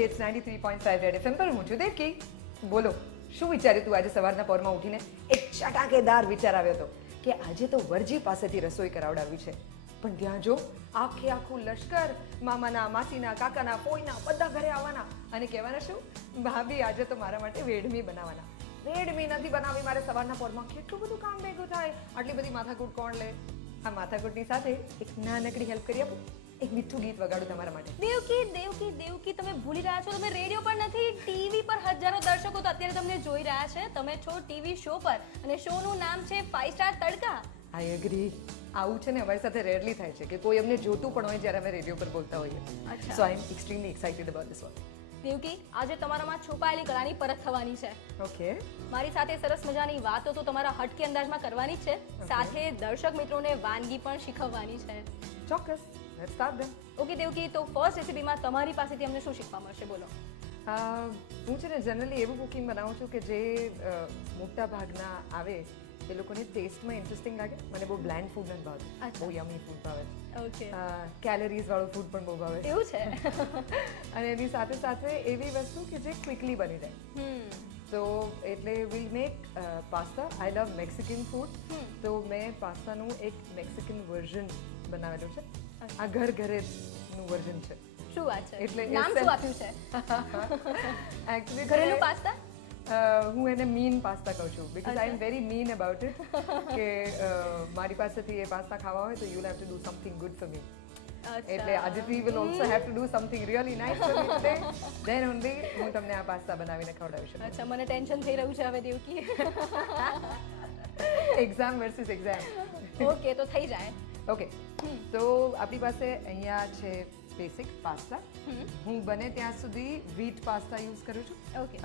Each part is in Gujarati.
હિટ્સ 93.5 રેડ એફએમ પર હું છું દેવકી. બોલો, શું વિચાર્યું તું આજે સવારના પોરમાં ઉઠીને? એક ચટાકેદાર વિચાર આવ્યો હતો કે આજે તો વરજી પાસેથી રસોઈ કરાવડાવી છે. પણ ત્યાં જો આખું લશ્કર, મામાના, માસીના, કાકાના, ફોઈના બધા ઘરે આવવાના અને કહેવાના શું, ભાભી આજે તો મારા માટે વેડમી બનાવવાના. વેડમી નથી બનાવી મારે સવારના પોરમાં, કેટલું બધું કામ ભેગું થાય, આટલી બધી માથાકૂટ કોણ લે? આ માથાકૂટની સાથે એક નાનકડી હેલ્પ કરી આપું, એક મીઠું ગીત વગાડું તમારા માટે. દેવકી તમે ભૂલી રહ્યા છો, તમે રેડિયો પર નથી, ટીવી પર હજારો દર્શકો તો અત્યારે તમને જોઈ રહ્યા છે. તમે છો ટીવી શો પર અને શોનું નામ છે 5 સ્ટાર તડકા. I agree. આવું છે ને અમારી સાથે રેરલી થાય છે કે કોઈ અમને જોતું પણ હોય જ્યારે અમે રેડિયો પર બોલતા હોઈએ. So I am extremely excited about this one. Devaki, આજે તમારામાં છુપાયેલી કળાની પરત થવાની છે. ઓકે. મારી સાથે સરસ મજાની વાતો તો તમારા હટકે અંદાજમાં કરવાની છે, સાથે દર્શક મિત્રોને વાનગી પણ શીખવવાની છે. ચોક્કસ. Let's start then. Okay Devki, તો ફર્સ્ટ રેસીપીમાં તમારી પાસેથી અમને શું શીખવા મળશે, બોલો. હું છે ને જનરલી એવું કુકિંગ બનાવું છું કે જે મોટા ભાગના આવે એ લોકોને ટેસ્ટમાં ઇન્ટરેસ્ટિંગ લાગે. મને બહુ બ્લેન્ડ ફૂડ નથી ભાવતું, બહુ યમી ફૂડ ભાવે. ઓકે. કેલરીઝ વાળું ફૂડ પણ બહુ ભાવે. એવું છે. અને એની સાથે સાથે એવી વસ્તુ કે જે ક્વિકલી બની જાય. તો એટલે will make pasta. I love Mexican food. તો મેં પાસ્તાનું એક મેક્સિકન વર્ઝન બનાવેલું છે. આ ઘરેનું વર્ઝન છે. શું વાત છે? એટલે નામ શું આપ્યું છે? એકચ્યુઅલી ઘરેલું પાસ્તા. હું એને મીન પાસ્તા કહું છું because I am very mean about it. કે મારી પાસેથી એ પાસ્તા ખાવા હોય તો you will have to do something good for me. એટલે Aditya will also have to do something really nice for me today. Then only હું તમને આ પાસ્તા બનાવીને ખવડાવી શકું. અચ્છા, મને ટેન્શન થઈ રહ્યું છે હવે Devaki. Exam versus exam. Okay, તો થઈ જાય. ઓકે, તો આપણી પાસે અહીંયા છે બેસિક પાસ્તા. હું બને ત્યાં સુધી વ્હીટ પાસ્તા યુઝ કરું છું. ઓકે.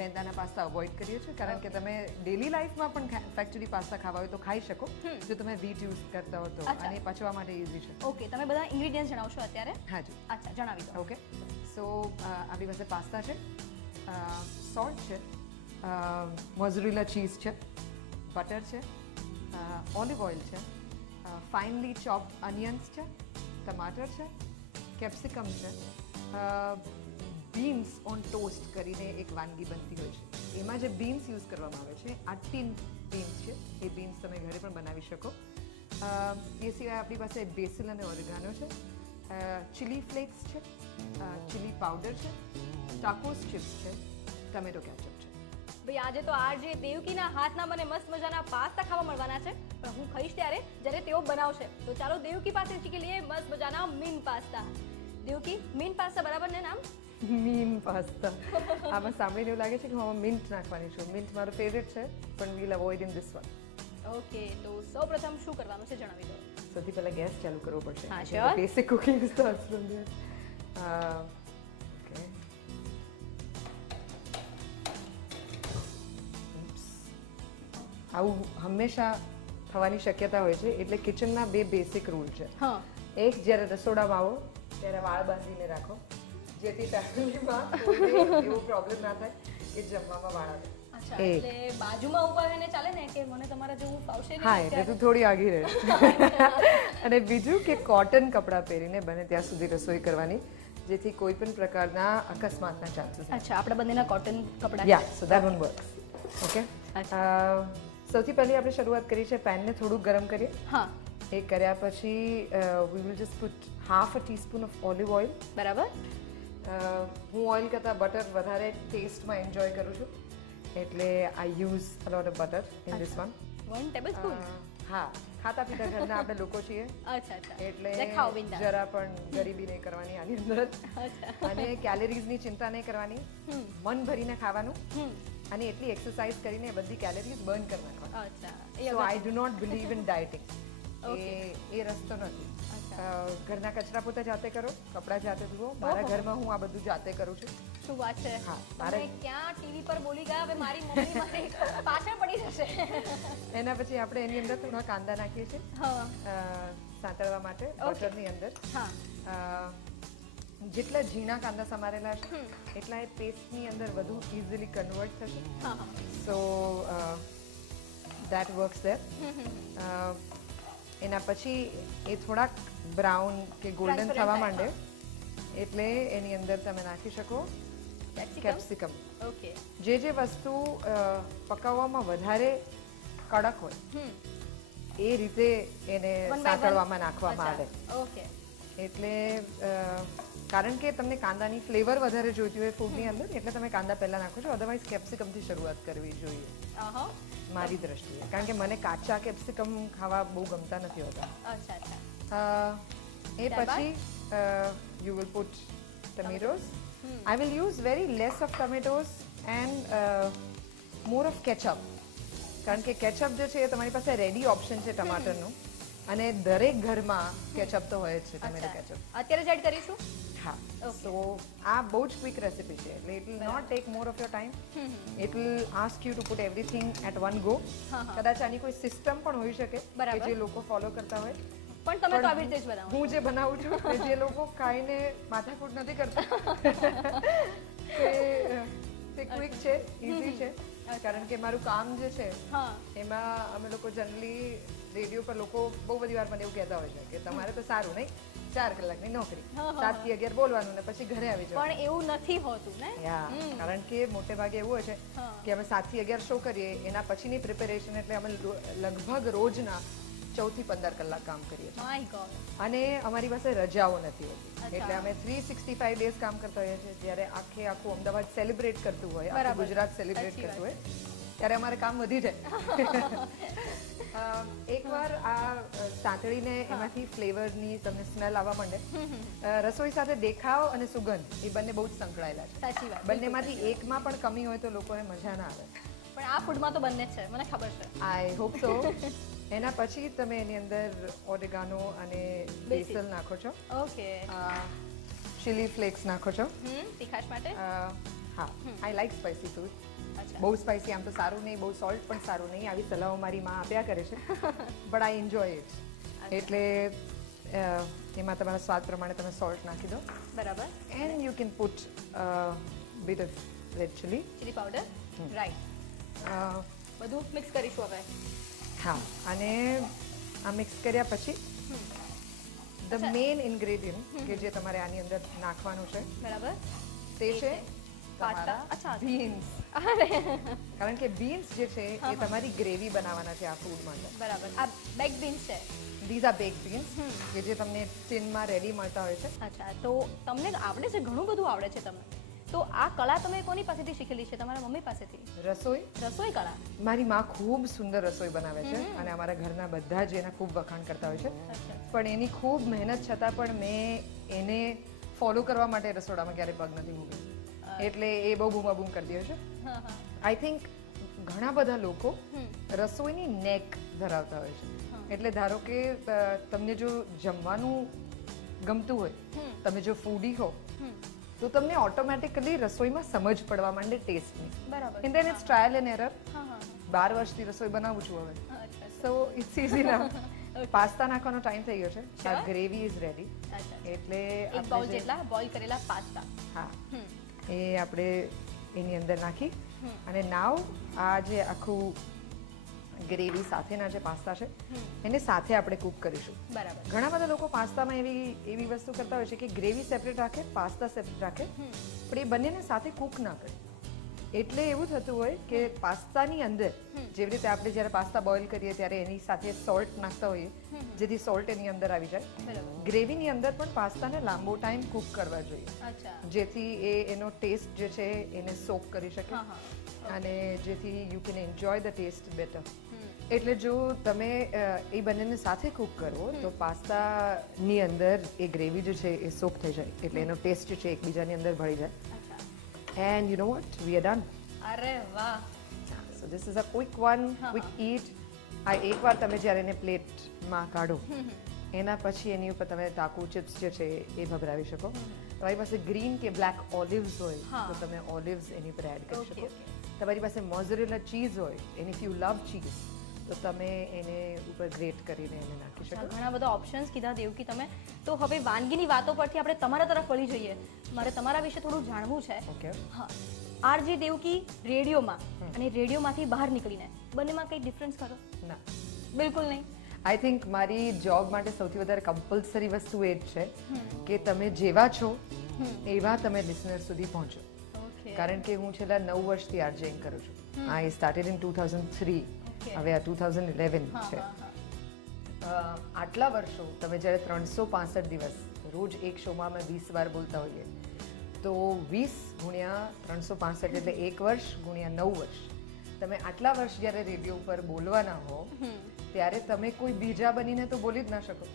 મેંદાના પાસ્તા અવોઇડ કરીએ છીએ કારણ કે તમે ડેલી લાઈફમાં પણ ફેક્ટરી પાસ્તા ખાવા હોય તો ખાઈ શકો જો તમે વ્હીટ યુઝ કરતા હો તો, અને પચવા માટે ઇઝી છે. ઓકે, તમે બધા ઇન્ગ્રેડિયન્ટ્સ જણાવશો અત્યારે? હા જી. અચ્છા, જણાવી દો. ઓકે, સો આપણી પાસે પાસ્તા છે, સોલ્ટ છે, મોઝરેલા ચીઝ છે, બટર છે, ઓલિવ ઓઇલ છે, ફાઇનલી ચોપ્ડ અનિયન્સ છે, ટમાટર છે, કેપ્સિકમ છે, બીન્સ ઓન ટોસ્ટ કરીને એક વાનગી બનતી હોય છે. એમાં જે બીન્સ યુઝ કરવામાં આવે છે આ ટીન બીન્સ છે. એ બીન્સ તમે ઘરે પણ બનાવી શકો. એ સિવાય આપણી પાસે બેસિલ અને ઓરેગાનો છે, ચીલી ફ્લેક્સ છે, ચીલી પાવડર છે, ટાકોસ ચિપ્સ છે, ટમેટો કેચઅપ છે. ભાઈ, આજે તો આજે દેવકીના હાથના મને મસ્ત મજાના પાસ્તા ખાવા મળવાના છે, પણ હું ખાઈશ ત્યારે જ્યારે તેઓ બનાવશે. તો ચાલો દેવકી પાસે શીખી લઈએ મસ્ત મજાના mean pasta. Devaki, mean pasta બરાબર ને નામ? Mean pasta. આમાં સાંભળીને એવું લાગે છે કે હું આમાં મિન્ટ નાખવાની છું. મિન્ટ મારો ફેવરેટ છે પણ we'll avoid in this one. Okay, તો સૌપ્રથમ શું કરવાનું છે જણાવી દો. સૌથી પહેલા ગેસ ચાલુ કરવો પડશે. હા, sure. Basic cooking starts from there. Okay. આવું હંમેશા થવાની શક્યતા હોય છે, એટલે કિચનના બે બેસિક રૂલ છે. એક, જ્યારે રસોડામાં આવો ત્યારે વાળ બાંધીને રાખો, જેથી ફેમિલીમાં એવો પ્રોબ્લેમ ના થાય કે જમવામાં વાળ આવે. અચ્છા, એટલે બાજુમાં ઊભા રહીને ચાલે ને કે મને તમારા જેવું ફાવશે નહીં? હા, એટલે તું થોડી આગી રહે. અને બીજું કે કોટન કપડાં પહેરીને બને ત્યાં સુધી રસોઈ કરવાની, જેથી કોઈ પણ પ્રકારના અકસ્માતના ચાન્સીસ. અચ્છા, આપણે બંનેના કોટન કપડાં. Yeah, so that one works. Okay. સૌથી પહેલી આપણે શરૂઆત કરી છે પેનને થોડું ગરમ કરીએ. હા. એ કર્યા પછી we will just put half a teaspoon of olive oil. બરાબર. હું ઓઇલ કરતાં બટર વધારે ટેસ્ટમાં એન્જોય કરું છું, એટલે I use a lot of butter in this one. 1 tablespoon. હા, ખાતા પીતા ઘરના આપણે લોકો છીએ. અચ્છા. એટલે જરા પણ ગરીબી નહીં કરવાની આની અંદર. અને કેલરીઝની ચિંતા નહીં કરવાની, મન ભરીને ખાવાનું અને એટલી એક્સરસાઇઝ કરીને બધી કેલરીઝ બર્ન કરી નાખવાની. અચ્છા. So I do not believe in dieting. એ રસ્તો નથી. ઘરના કચરા પોતે જાતે કરો, કપડાં જાતે ધુઓ. મારા ઘરમાં હું આ બધું જાતે કરું છું. શું વાત છે? હા. તમે ક્યાં ટીવી પર બોલી ગયા, હવે મારી મમ્મી મારી પાછળ પડી જશે. એના પછી આપણે એની અંદર થોડા કાંદા નાખીએ છીએ સાંતળવા માટે બટરની અંદર. જેટલા ઝીણા કાંદા સમારેલા છે એટલા એ પેસ્ટની અંદર વધુ ઇઝીલી કન્વર્ટ થશે. So that works there. એના પછી એ થોડાક બ્રાઉન કે ગોલ્ડન થવા માંડે એટલે એની અંદર તમે નાખી શકો કેપ્સિકમ. ઓકે. જે વસ્તુ પકાવવામાં વધારે કડક હોય એ રીતે એને સાંતળવામાં નાખવામાં આવે. ઓકે. એટલે કારણ કે તમને કાંદાની ફ્લેવર વધારે જોઈતી હોય ફૂડની અંદર એટલે તમે કાંદા પહેલા નાખો છો, અધરવાઇઝ કેપ્સિકમથી શરૂઆત કરવી જોઈએ મારી દ્રષ્ટિએ, કારણ કે મને કાચા કેપ્સિકમ ખાવા બહુ ગમતા નથી હોતા. એ પછી you will put tomatoes. I will use very less of tomatoes and more of ketchup. કારણ કે કેચઅપ જે છે એ તમારી પાસે રેડી ઓપ્શન છે ટમાટરનું અને દરેક ઘરમાં કેચઅપ તો હોય જ છે. ટમેટો કેચઅપ અત્યારે જ એડ કરીશું. હા. સો આ બહુ જ ક્વિક રેસિપી છે એટલે it will not take more of your time. It will ask you to put everything at one go. કદાચ આની કોઈ સિસ્ટમ પણ હોઈ શકે કે જે લોકો ફોલો કરતા હોય, પણ તમે તો આવી રીતે જ બનાવો. હું જે બનાવું છું જે લોકો ખાઈને માથાકૂટ નથી કરતા તે ક્વિક છે, ઇઝી છે. કારણ કે મારું કામ જે છે એમાં અમે લોકો જનરલી રેડિયો પર લોકો બહુ બધી વાર મને એવું કહેતા હોય છે કે તમારે તો સારું નહીં, 4 કલાકની નોકરી, 7 થી 11 બોલવાનું ને પછી ઘરે આવી જવાનું. પણ એવું નથી હોતું ને. કારણ કે મોટે ભાગે એવું હોય છે કે અમે 7 થી 11 શો કરીએ, એના પછીની પ્રિપેરેશન એટલે અમે લગભગ રોજના 14 થી 15 કલાક કામ કરીએ છીએ અને અમારી પાસે રજાઓ નથી હોતી એટલે અમે 365 ડેઝ કામ કરતા હોઈએ છીએ. જ્યારે આખું અમદાવાદ સેલિબ્રેટ કરતું હોય, આખું ગુજરાત સેલિબ્રેટ કરતું હોય ત્યારે અમારે કામ વધી જાય. એકવાર આ સાંતળીને એમાંથી ફ્લેવરની તમને સ્મેલ આવવા માંડે. રસોઈ સાથે દેખાવ અને સુગંધ એ બંને બહુ જ સંકળાયેલા છે. સાચી વાત. બંનેમાંથી એકમાં પણ કમી હોય તો લોકોને મજા ના આવે. પણ આ ફૂડમાં તો બંને જ છે, મને ખબર છે. I hope so. એના પછી તમે એની અંદર ઓરેગાનો અને બેસલ નાખો છો. ઓકે. ચીલી ફ્લેક્સ નાખો છો તીખાશ માટે. હા, આઈ લાઈક સ્પાઈસી ફૂડ. બહુ સ્પાઈસી આમ તો સારું નહીં, બહુ સોલ્ટ પણ સારું નહીં, આવી સલાહો મારી માં આપ્યા કરે છે, બટ આઈ એન્જોય ઇટ. એટલે એમાં તમારા સ્વાદ પ્રમાણે તમે સોલ્ટ નાખી દો. બરાબર. And you can put bit of red chilli powder. Right. બધું મિક્સ કરીશું હવે. હા, અને આ મિક્સ કર્યા પછી ધ મેઇન ઇન્ગ્રેડિયન્ટ કે જે તમારે આની અંદર નાખવાનું છે બરાબર તે છે બીન્સ. કારણ કે બીન્સ જે છે એ તમારી ગ્રેવી બનાવવાના છે આ ફૂડ માટે. બરાબર. આ બેક બીન્સ છે. ધીઝ આર બેક બીન્સ કે જે તમને ટીનમાં રેડી મળતા હોય છે. અચ્છા, તો તમને આવડે છે, ઘણું બધું આવડે છે તમને. તો આ કળા તમે કોની પાસેથી શીખેલી છે? તમારા મમ્મી પાસેથી? રસોઈ કળા. મારી માં ખૂબ સુંદર રસોઈ બનાવે છે અને અમારા ઘરના બધા જ એના ખૂબ વખાણ કરતા હોય છે, પણ એની ખૂબ મહેનત છતાં પણ મેં એને ફોલો કરવા માટે રસોડામાં ક્યારેય પગ નથી મૂકી એટલે એ બહુ બૂમાબૂમ કરતી હોય છે. આઈ થિંક ઘણા બધા લોકો રસોઈની નેક ધરાવતા હોય છે. એટલે ધારો કે તમને જો જમવાનું ગમતું હોય, તમે જો ફૂડી હો તો તમને ઓટોમેટિકલી રસોઈમાં સમજ પડવા માંડે ટેસ્ટની. બરાબર. And then it's trial and error. 12 વર્ષથી રસોઈ બનાવું છું હવે, so it's easy now. Pasta નાખવાનો ટાઈમ થઈ ગયો છે. આ ગ્રેવી ઇઝ રેડી. એટલે એક બાઉલ જેટલા બોઇલ કરેલા પાસ્તા. હા, એ આપણે એની અંદર નાખી અને નાવ આ જે આખું ગ્રેવી સાથેના જે પાસ્તા છે એને સાથે આપણે કૂક કરીશું. બરાબર. ઘણા બધા લોકો પાસ્તામાં એવી વસ્તુ કરતા હોય છે કે ગ્રેવી સેપરેટ રાખે, પાસ્તા સેપરેટ રાખે, પણ એ બંનેને સાથે કૂક ના કરે. એટલે એવું થતું હોય કે પાસ્તાની અંદર જેવી રીતે આપણે જ્યારે પાસ્તા બોઇલ કરીએ ત્યારે એની સાથે સોલ્ટ નાખતા હોઈએ જેથી સોલ્ટ એની અંદર આવી જાય, ગ્રેવીની અંદર પણ પાસ્તાને લાંબો ટાઈમ કૂક કરવા જોઈએ જેથી એનો ટેસ્ટ જે છે એને સોક કરી શકે અને જેથી you can enjoy the taste better. એટલે જો તમે એ બંનેને સાથે કૂક કરો તો પાસ્તાની અંદર એ ગ્રેવી જે છે એ સોક થઈ જાય એટલે એનો ટેસ્ટ જે છે એકબીજાની અંદર ભળી જાય. And you know what? We are done. અરે વાહ. So this is a quick one, quick eat. આ એકવાર તમે જ્યારે એને પ્લેટમાં કાઢો એના પછી એની ઉપર તમે ટાકુ ચિપ્સ જે છે એ ભભરાવી શકો. તમારી પાસે ગ્રીન કે બ્લેક ઓલિવ્સ હોય તો તમે ઓલિવ્સ એની પર એડ કરી શકો. તમારી પાસે મોઝરેલા ચીઝ હોય and if you love cheese તો તમે એને ઉપર ગ્રેટ કરીને એને નાખી શકો. ઘણા બધા ઓપ્શન્સ કીધા દેવકી તમે. તો હવે વાનગીની વાતો પરથી આપણે તમારા તરફ વળી જઈએ. મારે તમારા વિશે થોડું જાણવું છે. ઓકે. હા, આરજે દેવકી રેડિયોમાં અને રેડિયોમાંથી બહાર નીકળીને બંનેમાં કંઈ ડિફરન્સ ખરો? ના, બિલકુલ નહીં. આઈ થિંક મારી જોબ માટે સૌથી વધારે કમ્પલસરી વસ્તુ એ જ છે કે તમે જેવા છો એવા તમે લિસનર સુધી પહોંચો. કારણ કે હું છેલ્લા 9 વર્ષથી આરજેઇંગ કરું છું. I started in 2003. હવે આ 2011 છે. આટલા વર્ષો તમે જ્યારે 365 દિવસ રોજ એક શોમાં અમે 20 વાર બોલતા હોઈએ તો 20 ગુણ્યા 365 એટલે 1 વર્ષ ગુણ્યા 9 વર્ષ. તમે આટલા વર્ષ જ્યારે રેડિયો ઉપર બોલવાના હો ત્યારે તમે કોઈ બીજા બનીને તો બોલી જ ના શકો.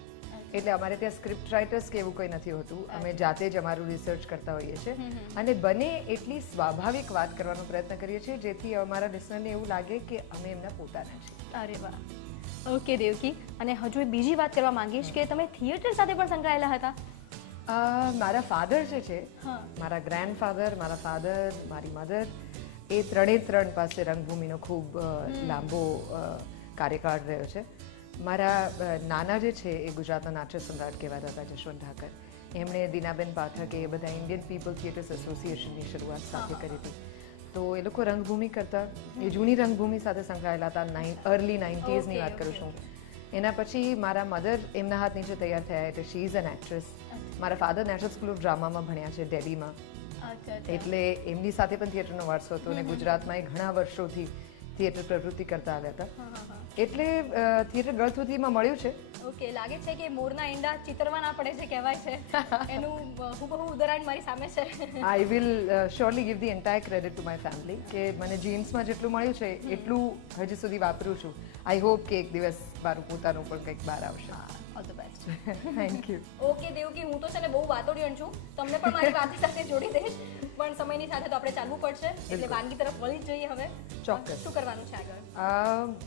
એટલે અમારે ત્યાં સ્ક્રિપ્ટ રાઇટર્સ કે એવું કંઈ નથી હોતું. અમે જાતે જ અમારું રિસર્ચ કરતા હોઈએ છીએ અને બને એટલી સ્વાભાવિક વાત કરવાનો પ્રયત્ન કરીએ છીએ જેથી અમારા લિસનરને એવું લાગે કે અમે એમના પોતાના છીએ. અરે વાહ. ઓકે દેવકી, અને હજુ બીજી વાત કરવા માંગીશ કે તમે થિયેટર સાથે પણ સંકળાયેલા હતા. મારા ફાધર જે છે, મારા ગ્રેન્ડફાધર, મારા ફાધર, મારી મધર, એ ત્રણ પાસે રંગભૂમિનો ખૂબ લાંબો કાર્યકાળ રહ્યો છે. મારા નાના જે છે એ ગુજરાતના નાટ્ય સમ્રાટ કહેવાતા હતા, જશવંત ઠાકર. એમણે દીનાબેન પાઠક એ બધા ઇન્ડિયન પીપલ થિયેટર્સ એસોસિએશનની શરૂઆત સાથે કરી હતી. તો એ લોકો રંગભૂમિ કરતા, એ જૂની રંગભૂમિ સાથે સંકળાયેલા હતા. અર્લી 90sની વાત કરું છું. એના પછી મારા મધર એમના હાથ નીચે તૈયાર થયા એટલે શી ઇઝ એન એક્ટ્રેસ. મારા ફાધર નેશનલ સ્કૂલ ઓફ ડ્રામામાં ભણ્યા છે દિલ્હીમાં, એટલે એમની સાથે પણ થિયેટરનો વારસો હતો અને ગુજરાતમાં એ ઘણા વર્ષોથી થિયેટર પ્રવૃત્તિ કરતા આવ્યા હતા. એટલે થિયેટર ગળથુથીમાં મળ્યું છે. ઓકે, લાગે છે કે મોરના ઈંડા ચિતરવા ના પડે છે કહેવાય છે. એનું હુબહુ ઉદાહરણ મારી સામે છે. I will surely give the entire credit to my family કે મને જીન્સમાં જેટલું મળ્યું છે એટલું હજી સુધી વાપરું છું. આઈ હોપ કે એક દિવસ મારું પોતાનું પણ કંઈક બહાર આવશે. All the best. Thank you. Okay Devaki, હું તો છે ને બહુ વાતોડિયણ છું, તમને પણ મારી વાત સાથે જોડી દઈશ, પણ સમયની સાથે તો આપણે ચાલવું પડશે એટલે વાનગી તરફ વળી જ જઈએ. હવે ચોક્કસ. શું કરવાનું છે આગળ?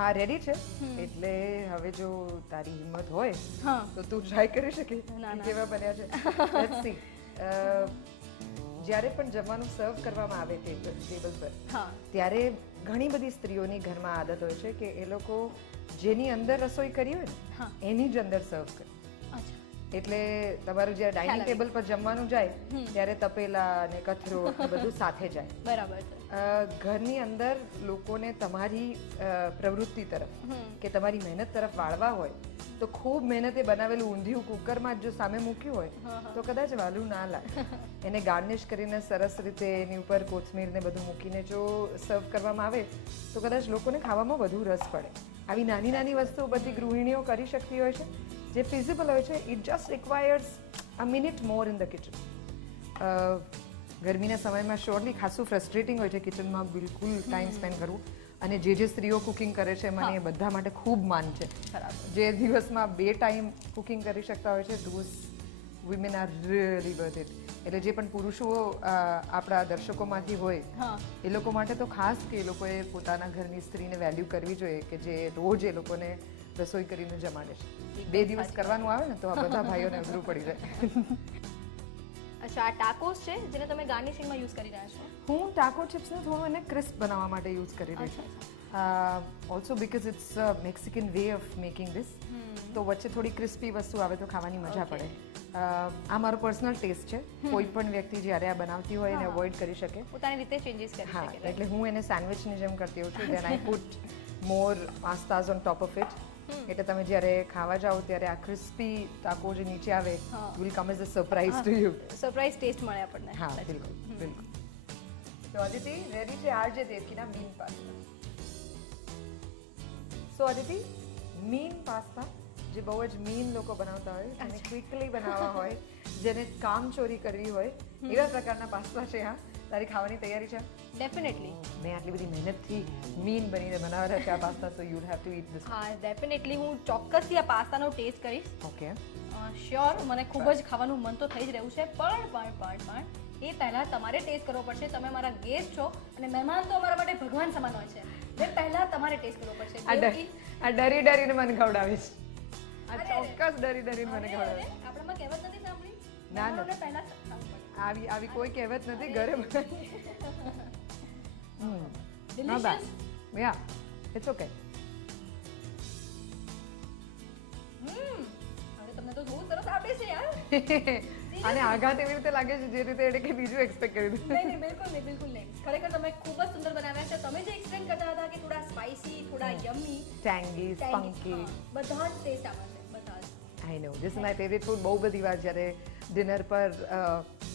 આ રેડી છે એટલે હવે જો તારી હિંમત હોય તો તું ટ્રાય કરી શકે કેવા બન્યા છે. Let's see. જ્યારે પણ જમવાનું સર્વ કરવામાં આવે ટેબલ પર ત્યારે ઘણી બધી સ્ત્રીઓની ઘરમાં આદત હોય છે કે એ લોકો જેની અંદર રસોઈ કરી હોય ને એની જ અંદર સર્વ કરે. એટલે તમારું જ્યારે ડાઇનિંગ ટેબલ પર જમવાનું જાય ત્યારે તપેલા અને કથરો બધું સાથે જાય. બરાબર. ઘરની અંદર લોકોને તમારી પ્રવૃત્તિ તરફ કે તમારી મહેનત તરફ વાળવા હોય તો ખૂબ મહેનતે બનાવેલું ઊંધિયું કુકરમાં જો સામે મૂક્યું હોય તો કદાચ વાલું ના લાગે. એને ગાર્નિશ કરીને સરસ રીતે એની ઉપર કોથમીર ને બધું મૂકીને જો સર્વ કરવામાં આવે તો કદાચ લોકોને ખાવામાં વધુ રસ પડે. આવી નાની નાની વસ્તુઓ બધી ગૃહિણીઓ કરી શકતી હોય છે જે ફિઝિબલ હોય છે. It just requires a minute more in the kitchen. ગરમીના સમયમાં શ્યોરલી ખાસું ફ્રસ્ટ્રેટિંગ હોય છે કિચનમાં બિલકુલ ટાઈમ સ્પેન્ડ કરવું, અને જે સ્ત્રીઓ કુકિંગ કરે છે મને એ બધા માટે ખૂબ માન છે. જે દિવસમાં 2 ટાઈમ કુકિંગ કરી શકતા હોય છે those women are really worth it. એટલે જે પણ પુરુષો આપણા દર્શકોમાંથી હોય એ લોકો માટે તો ખાસ કે એ લોકોએ પોતાના ઘરની સ્ત્રીને વેલ્યુ કરવી જોઈએ કે જે રોજ એ લોકોને રસોઈ કરીને જમાડે છે. 2 દિવસ કરવાનું આવે ને તો આ બધા ભાઈઓને અઘરું પડી જાય. અચ્છા, આ ટાકોસ છે જેને તમે ગાર્નિશિંગમાં યુઝ કરી રહ્યા છો. હું ટાકો ચિપ્સને થોડું એને ક્રિસ્પ બનાવવા માટે યુઝ કરી રહી છું. Also because it's a Mexican way of making this, તો વચ્ચે થોડી ક્રિસ્પી વસ્તુ આવે તો ખાવાની મજા પડે. આ મારો પર્સનલ ટેસ્ટ છે. કોઈ પણ વ્યક્તિ જ્યારે આ બનાવતી હોય એને અવોઇડ કરી શકે, પોતાની રીતે ચેન્જીસ કરી શકે. એટલે હું એને સેન્ડવિચની જેમ કરતી હોઉં છું. Then I put more pastas on top of it. એટલે તમે જ્યારે ખાવા જાઓ ત્યારે આ ક્રિસ્પી ટાકો જે નીચે આવે will come as a surprise to you. Surprise taste મળે આપણને. હા, બિલકુલ બિલકુલ. તો અદિતિ, રેડી છે આરજે દેવકીના મીન પાસ્તા. સો અદિતિ, મીન પાસ્તા જે બહુ જ મીન લોકો બનાવતા હોય અને ક્વિકલી બનાવવા હોય, જેને કામચોરી કરવી હોય એવા પ્રકારના પાસ્તા છે. હા, તારી ખાવાની તૈયારી છે? ડેફિનેટલી. મેં આટલી બધી મહેનતથી મીન બનીને બનાવેલા છે આ pasta, so you have to eat this. હા, ડેફિનેટલી હું ચોક્કસથી આ પાસ્તાનો ટેસ્ટ કરીશ. Okay, sure. મને ખૂબ જ ખાવાનું મન તો થઈ જ રહ્યું છે, પણ એ પહેલા તમારે ટેસ્ટ કરવો પડશે. તમે મારા ગેસ્ટ છો અને મહેમાન તો અમારા માટે ભગવાન સમાન હોય છે. એ પહેલા તમારે ટેસ્ટ કરવો પડશે. આ ડરી ડરીને મને ખવડાવીશ. આ ચોક્કસ ડરી ડરીને મને ખવડાવીશ. આપણામાં કહેવત નથી સાંભળી? ના ના, પહેલા આવી કોઈ કહેવત નથી ઘરે. Not bad. Yeah, it's okay. હવે તમને તો બહુ સરસ આવડે છે યાર. અને આઘાત એવી રીતે લાગે છે જે રીતે એટલે કે બીજું એક્સપેક્ટ કર્યું હતું. નહીં, બિલકુલ નહીં. ખરેખર તમે ખૂબ જ સુંદર બનાવ્યા છે. તમે જે એક્સપ્લેન કરતા હતા કે થોડા સ્પાઇસી, થોડા યમી, ટેંગી, સ્પંકી, બધા જ ટેસ્ટ આમાં છે. બધા જ. I know, this is my favourite food. બહુ બધી વાર જ્યારે ડિનર પર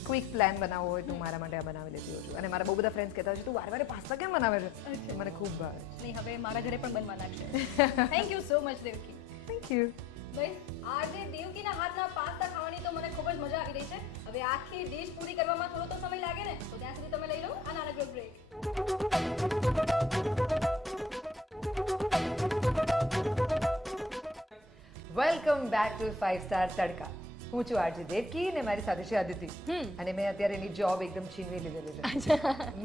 ક્વિક પ્લાન બનાવવો હોય તો મારા માટે આ બનાવી લેતી હોઉં છું. અને મારા બહુ બધા ફ્રેન્ડ્સ કહેતા હોય છે તું વારે પાસ્તા કેમ બનાવે છે? મને ખૂબ ભાવે છે. નહીં, હવે મારા ઘરે પણ બનવા લાગશે. Thank you so much Devaki. Thank you. ભાઈ આજે દેવકીના હાથના પાસ્તા ખાવાની તો મને ખૂબ જ મજા આવી રહી છે. હવે આખી ડીશ પૂરી કરવામાં થોડો તો સમય લાગે ને, તો ત્યાં સુધી તમે લઈ લો આ નાનકડો break. Welcome back to 5 star tadka. હું છું આરજે દેવકી અને મારી સાથે છે અદિતિ. અને મેં અત્યારે એની જોબ એકદમ છીનવી લીધેલી છે.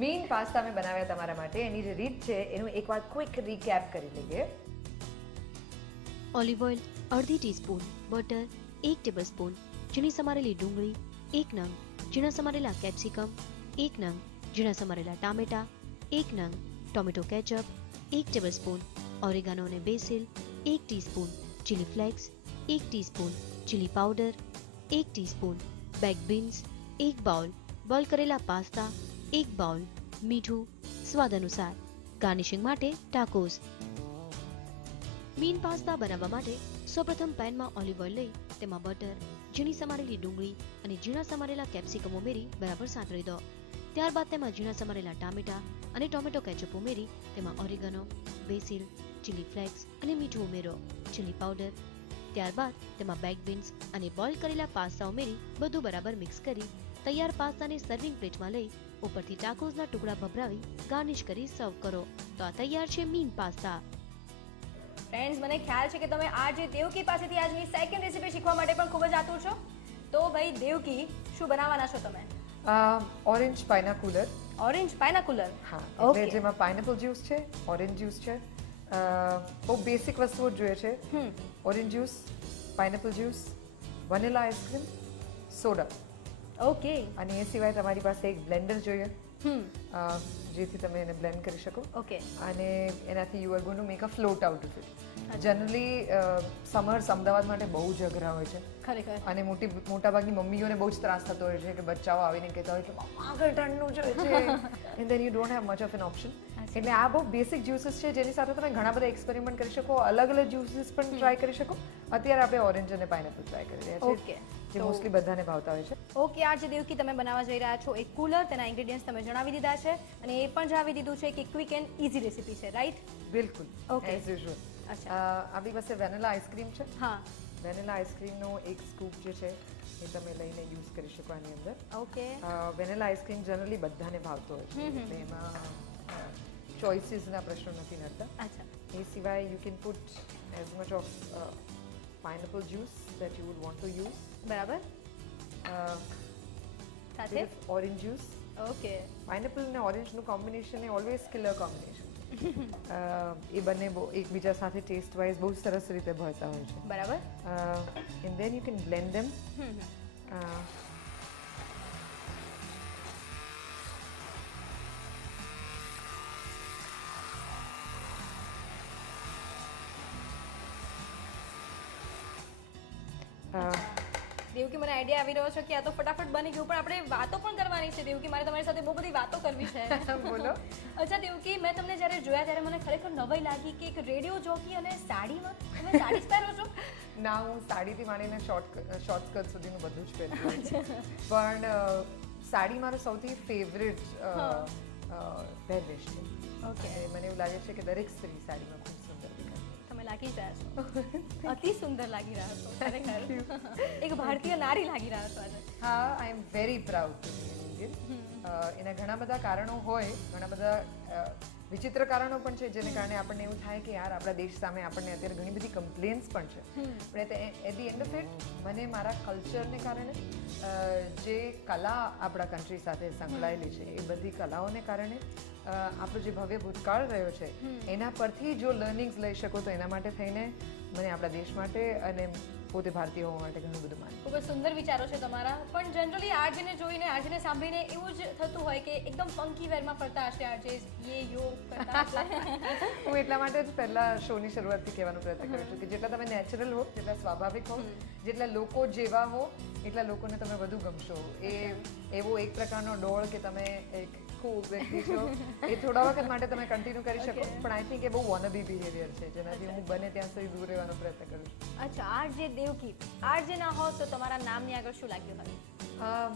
મીન પાસ્તા મેં બનાવ્યા તમારા માટે. એની જે રીત છે એનું એકવાર ક્વિક રીકેપ કરી લઈએ. ઓલિવ ઓઇલ અડધી ટીસ્પૂન, બટર 1 ટેબલસ્પૂન, ઝીણી સમારેલી ડુંગળી 1 નંગ, ઝીણા સમારેલા કેપ્સિકમ 1 નંગ, ઝીણા સમારેલા ટામેટા 1 નંગ, ટોમેટો કેચઅપ 1 ટેબલસ્પૂન, ઓરેગાનો અને basil 1 teaspoon, chilli flakes 1 teaspoon, chilli powder 1 teaspoon, bake beans 1 bowl, boil કરેલા પાસ્તા 1 બાઉલ, મીઠું સ્વાદ અનુસાર. ગાર્નિશિંગ માટે ટાકોસ. મીન પાસ્તા બનાવવા માટે સૌપ્રથમ પેનમાં ઓલિવ ઓઇલ લઈ તેમાં બટર, ઝીણી સમારેલી ડુંગળી અને ઝીણા સમારેલા કેપ્સિકમ ઉમેરી બરાબર સાંતળી દો. ત્યારબાદ તેમાં ઝીણા સમારેલા ટામેટા અને ટોમેટો કેચઅપ ઉમેરી તેમાં ઓરેગાનો, બેસિલ, ચીલી ફ્લેક્સ અને મીઠું ઉમેરો, ચીલી પાવડર. ત્યારબાદ તેમાં બેક બીન્સ અને બોઇલ કરેલા પાસ્તા ઉમેરી બધું બરાબર મિક્સ કરી તૈયાર પાસ્તાને સર્વિંગ પ્લેટમાં લઈ ઉપરથી ટાકોસના ટુકડા ભભરાવી ગાર્નિશ કરી સર્વ કરો. તો આ તૈયાર છે મીન પાસ્તા. ફ્રેન્ડ્સ, મને ખ્યાલ છે કે તમે આજે દેવકી પાસેથી આજની સેકન્ડ રેસીપી શીખવા માટે પણ ખૂબ જ આતુર છો. તો ભાઈ દેવકી, શું બનાવવાના છો તમે? Orange pina cooler. Orange pina cooler? હા, એટલે જેમાં પાઇનેપલ જ્યુસ છે, ઓરેન્જ જ્યુસ છે. બહુ બેસિક વસ્તુઓ જ જોઈએ છે. Orange juice, pineapple juice, vanilla ice cream, soda. Okay. અને એ સિવાય તમારી પાસે એક બ્લેન્ડર જોઈએ જેથી તમે એને બ્લેન્ડ કરી શકો. ઓકે. અને એનાથી you are going to make a float out of it. Generally summers Ahmedabad માટે બહુ જ અઘરા હોય છે. ખરેખર. અને મોટાભાગની મમ્મીઓને બહુ જ ત્રાસ થતો હોય છે કે બચ્ચાઓ આવીને કહેતા હોય કે આગળ ઠંડનું જોઈએ છે and then you don't have much of N option. એટલે આ બહુ બેસિક જ્યુસીસ છે જેની સાથે તમે ઘણા બધા એક્સપેરિમેન્ટ કરી શકો, અલગ અલગ જ્યુસીસ પણ ટ્રાય કરી શકો. અત્યારે આપણે ઓરેન્જ અને પાઇનેપલ ટ્રાય કરી રહ્યા છીએ જે મોસ્ટલી બધાને ભાવતા હોય છે. ઓકે, આજે દેવકી તમે બનાવવા જઈ રહ્યા છો એક કુલર. તેના ઇન્ગ્રેડિયન્ટ્સ તમે જણાવી દીધા છે અને એ પણ જણાવી દીધું છે કે ક્વિક એન્ડ ઇઝી રેસીપી છે, રાઈટ? બિલકુલ. Okay, as usual. અચ્છા, આપણી પાસે વેનિલા આઈસ્ક્રીમ છે. હા, વેનિલા આઈસ્ક્રીમનો એક સ્કૂપ જે છે એ તમે લઈને યુઝ કરી શકો આની અંદર. ઓકે. વેનિલા આઈસ્ક્રીમ જનરલી બધાને ભાવતો હોય છે એટલે એમાં ચોઇસીસના પ્રશ્નો નથી નડતા. અચ્છા. એ સિવાય you can put as much of pineapple juice that you would want to use. બરાબર. સાથે ઓરેન્જ જ્યુસ. ઓકે. પાઇનેપલ અને ઓરેન્જનું કોમ્બિનેશન એ ઓલવેઝ કિલર કોમ્બિનેશન. એ બંને એકબીજા સાથે ટેસ્ટ વાઇઝ બહુ સરસ રીતે ભળતા હોય છે. બરાબર. And then you can blend them. Devaki, મને આઈડિયા આવી રહ્યો છે કે આ તો ફટાફટ બની ગયું, પણ આપણે વાતો પણ કરવાની છે દેવકી. મારે તમારી સાથે બહુ બધી વાતો કરવી છે. બોલો. અચ્છા દેવકી, મેં તમને જ્યારે જોયા ત્યારે મને ખરેખર નવાઈ લાગી કે એક રેડિયો જોકી અને સાડીમાં. તમે સાડી જ પહેરો છો? ના, હું સાડીથી માંડીને શોર્ટ સ્કર્ટ સુધીનું બધું જ પહેરું છું. પણ સાડી મારો સૌથી ફેવરેટ પહેરવેશ છે. ઓકે. મને એવું લાગે છે કે દરેક સ્ત્રી સાડીમાં ખૂબ સુંદર દેખાય. તમે લાગી રહ્યા છો, અતિ સુંદર લાગી રહ્યા છો ખરેખર. એક ભારતીય નારી લાગી રહ્યા છો આજે. હા, I am very proud to be an Indian. એના ઘણા બધા કારણો હોય, ઘણા બધા વિચિત્ર કારણો પણ છે જેને કારણે આપણને એવું થાય કે યાર આપણા દેશ સામે આપણને અત્યારે ઘણી બધી કમ્પ્લેન્ટ્સ પણ છે. પણ at the end of it મને મારા કલ્ચરને કારણે જે કલા આપણા કન્ટ્રી સાથે સંકળાયેલી છે એ બધી કલાઓને કારણે આપણો જે ભવ્ય ભૂતકાળ રહ્યો છે એના પરથી જો લર્નિંગ્સ લઈ શકો તો એના માટે થઈને મને આપણા દેશ માટે અને પોતે ભારતીય હોવા માટે ઘણું બધું માનું. ખૂબ જ સુંદર વિચારો છે તમારા. પણ જનરલી આરજેને જોઈને, આરજેને સાંભળીને એવું જ થતું હોય કે એકદમ ફંકી વેરમાં ફરતા હશે આરજે, યે યો કરતા હશે. હું એટલા માટે જ પહેલા શોની શરૂઆતથી કહેવાનો પ્રયત્ન કરું છું કે જેટલા તમે નેચરલ હો, જેટલા સ્વાભાવિક હો, જેટલા લોકો જેવા હો એટલા લોકોને તમે વધુ ગમશો. એવો એક પ્રકારનો ડોળ કે તમે એક ખૂબ વ્યક્તિ છો એ થોડા વખત માટે તમે કન્ટિન્યુ કરી શકો, પણ આઈ થિંક એ બહુ વોનબી બિહેવિયર છે જેનાથી હું બને ત્યાં સુધી દૂર રહેવાનો પ્રયત્ન કરું છું. અચ્છા, આરજે દેવકી, આરજે ના હો તો તમારા નામની આગળ શું લાગ્યું હોય?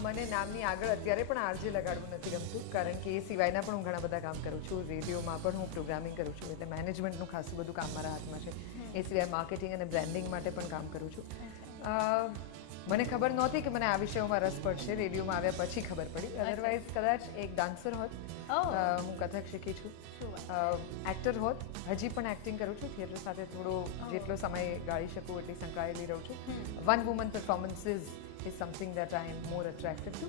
મને નામની આગળ અત્યારે પણ આરજે લગાડવું નથી ગમતું, કારણ કે એ સિવાયના પણ હું ઘણા બધા કામ કરું છું. રેડિયોમાં પણ હું પ્રોગ્રામિંગ કરું છું, એટલે મેનેજમેન્ટનું ખાસું બધું કામ મારા હાથમાં છે. એ સિવાય માર્કેટિંગ અને બ્રાન્ડિંગ માટે પણ કામ કરું છું. મને ખબર નહોતી કે મને આ વિષયોમાં રસ પડશે, રેડિયોમાં આવ્યા પછી ખબર પડી. અધરવાઇઝ કદાચ એક ડાન્સર હોત, હું કથક શીખી છું. એક્ટર હોત, હજી પણ એક્ટિંગ કરું છું. થિયેટર સાથે થોડો જેટલો સમય ગાળી શકું એટલી સંકળાયેલી રહું છું. One woman performances is something that I am more attracted to.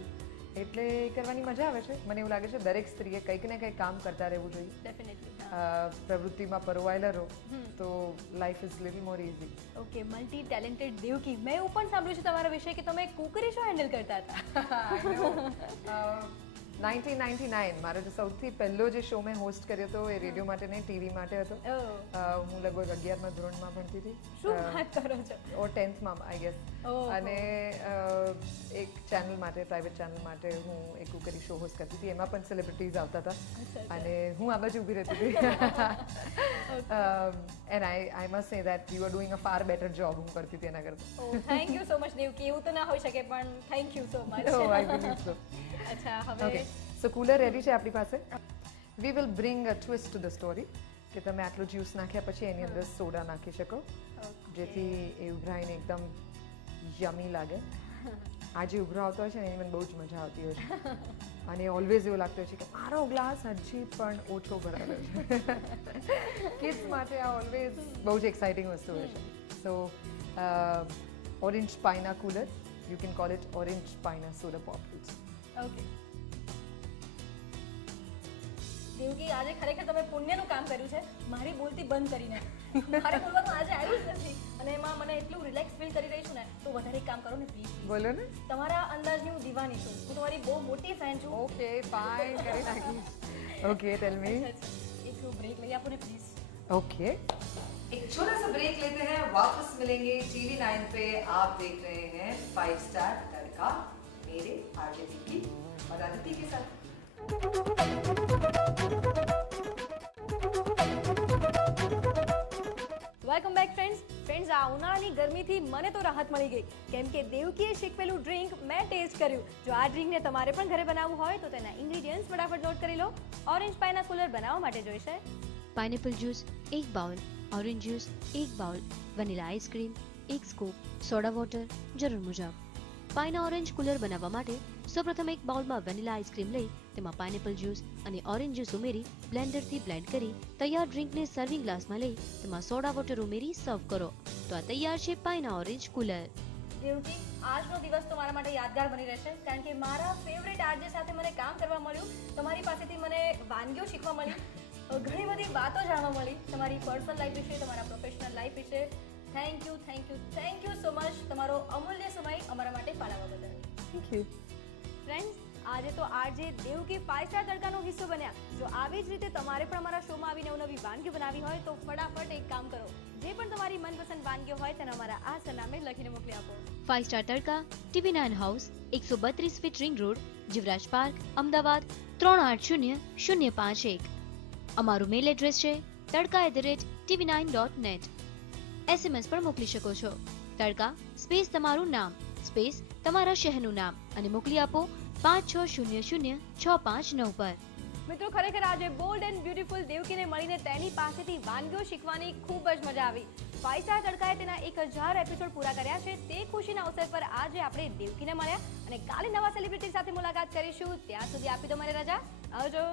એટલે કરવાની મજા આવે છે. મને એવું લાગે છે દરેક સ્ત્રીએ કંઈક ને કંઈક કામ કરતા રહેવું જોઈએ. ડેફિનેટલી. પ્રવૃત્તિમાં પરોવાયેલા રહો તો life is little more easy. Okay, multi talented Devaki. મેં એવું પણ સાંભળ્યું છે તમારા વિશે કે તમે કુકરી શો હેન્ડલ કરતા હતા. 1999 મારો જે સૌથી પહેલો જે શો મેં હોસ્ટ કર્યો હતો એ રેડિયો માટે નહીં, ટીવી માટે હતો. હું લગભગ 11મા ધોરણમાં ભણતી હતી. શું વાત કરો છો? ઓર 10thમાં આઈ ગેસ. અને એક ચેનલ માટે, પ્રાઇવેટ ચેનલ માટે હું એક કુકરી શો હોસ્ટ કરતી હતી. એમાં પણ સેલિબ્રિટીઝ આવતા હતા અને હું આ બાજુ ઊભી રહેતી હતી. And I must say that you are doing a far better job હું કરતી હતી એના કરતાં. Thank you so much Devaki. એવું તો ના હોઈ શકે પણ thank you so much. Oh I believe so. અચ્છા, હવે સો કુલર રેડી છે આપણી પાસે. We will bring a twist to the story કે તમે આટલું જ્યુસ નાખ્યા પછી એની અંદર સોડા નાખી શકો, જેથી એ ઉભરાઈને એકદમ યમી લાગે. આ જે ઉભરો આવતો હોય છે ને એની મને બહુ જ મજા આવતી હોય છે. અને ઓલવેઝ એવું લાગતું હોય છે કે મારો ગ્લાસ હજી પણ ઓછો ભરાયો છે. કિડ્સ માટે આ ઓલવેઝ બહુ જ એક્સાઇટિંગ વસ્તુ હોય છે. So orange pina cooler, you can call it orange pina soda pop. Okay Devki, આજે ખરેખર તમે પુણ્યનું કામ કર્યું છે મારી બોલતી બંધ કરીને. મારે બોલવાનું આજે આવ્યું જ નથી અને એમાં મને એટલું રિલેક્સ ફીલ કરી રહી છું ને, તો વધારે એક કામ કરો ને પ્લીઝ. બોલો ને. તમારા અંદાજની હું દીવાની છું. હું તમારી બહુ મોટી ફેન છું. ઓકે ફાઇન, કરી નાખીશ. ઓકે ટેલ મી. એક બ્રેક લઈ આપો ને પ્લીઝ. ओके, एक छोटा सा ब्रेक लेते हैं, वापस मिलेंगे TV9 पे. आप देख रहे हैं 5 स्टार तड़का मेरे आरजे की और अदिति के साथ. Welcome back friends. આ ઉનાળાની ગરમીથી મને તો રાહત મળી ગઈ, કેમ કે દેવકીએ શીખવેલું ડ્રિંક મેં ટેસ્ટ કર્યું. જો આ ડ્રિંકને તમારે પણ ઘરે બનાવવું હોય તો તેના ઇન્ગ્રેડિયન્ટ્સ ફટાફટ નોટ કરી લો. ઓરેન્જ પાઇના કુલર બનાવવા માટે જોઈશે pineapple juice 1 bowl, orange juice 1 bowl, vanilla ice cream 1 scoop, soda water જરૂર મુજબ. પાઇના ઓરેન્જ કુલર બનાવવા માટે સૌપ્રથમ એક બાઉલમાં વેનીલા આઈસ્ક્રીમ લઈ તેમાં પાઇનેપલ જ્યુસ અને ઓરેન્જ જ્યુસ ઉમેરી બ્લેન્ડરથી બ્લેન્ડ કરી તૈયાર ડ્રિંકને સર્વિંગ ગ્લાસમાં લઈ તેમાં સોડા વોટર ઉમેરી સર્વ કરો તો આ તૈયાર છે પાઇના ઓરેન્જ કુલર. દેવકી, આજનો દિવસ તો મારા માટે યાદગાર બની રહેશે, કારણ કે મારા ફેવરેટ આરજે સાથે મને કામ કરવા મળ્યું. તમારી પાસેથી મને વાનગીઓ શીખવા મળી, ઘણી બધી વાતો જાણવા મળી તમારી પર્સનલ લાઈફ વિશે, તમારા પ્રોફેશનલ લાઈફ વિશે. થેન્ક યુ સો મચ તમારો અમૂલ્ય સમય અમારા માટે ફાળવવા બદલ. Thank you. ફ્રેન્ડ્સ, આજે તો આરજે દેવકી 5 સ્ટાર તડકાનો હિસ્સો બન્યા. જો આવી જ રીતે તમારે પણ અમારા શોમાં આવીને નવી વાનગીઓ બનાવી હોય તો ફટાફટ એક કામ કરો, જે પણ તમારી મનપસંદ વાનગીઓ હોય તેને અમારા આ સરનામે લખીને મોકલી આપો. 5 સ્ટાર તડકા, TV9 house, 132 fit ring road, Jivraj park, Ahmedabad 380051. અમારું મેલ એડ્રેસ છે tadka@tv9.net. SMS પણ મોકલી શકો છો. તડકા સ્પેસ તમારું નામ સ્પેસ તમારા શહેરનું નામ અને મોકલી આપો 56000659 પર. મિત્રો, ખરેખર આજે બોલ્ડ એન્ડ બ્યુટીફુલ દેવકીને મળીને તેની પાસેથી વાનગીઓ શીખવાની ખૂબ જ મજા આવી. 5 સ્ટાર તડકાએ તેના 1000 એપિસોડ પૂરા કર્યા છે. તે ખુશીના અવસર પર આજે આપણે દેવકીને મળ્યા અને કાલે નવા સેલિબ્રિટી સાથે મુલાકાત કરીશું. ત્યાં સુધી આપી દો મને રજા. આવજો.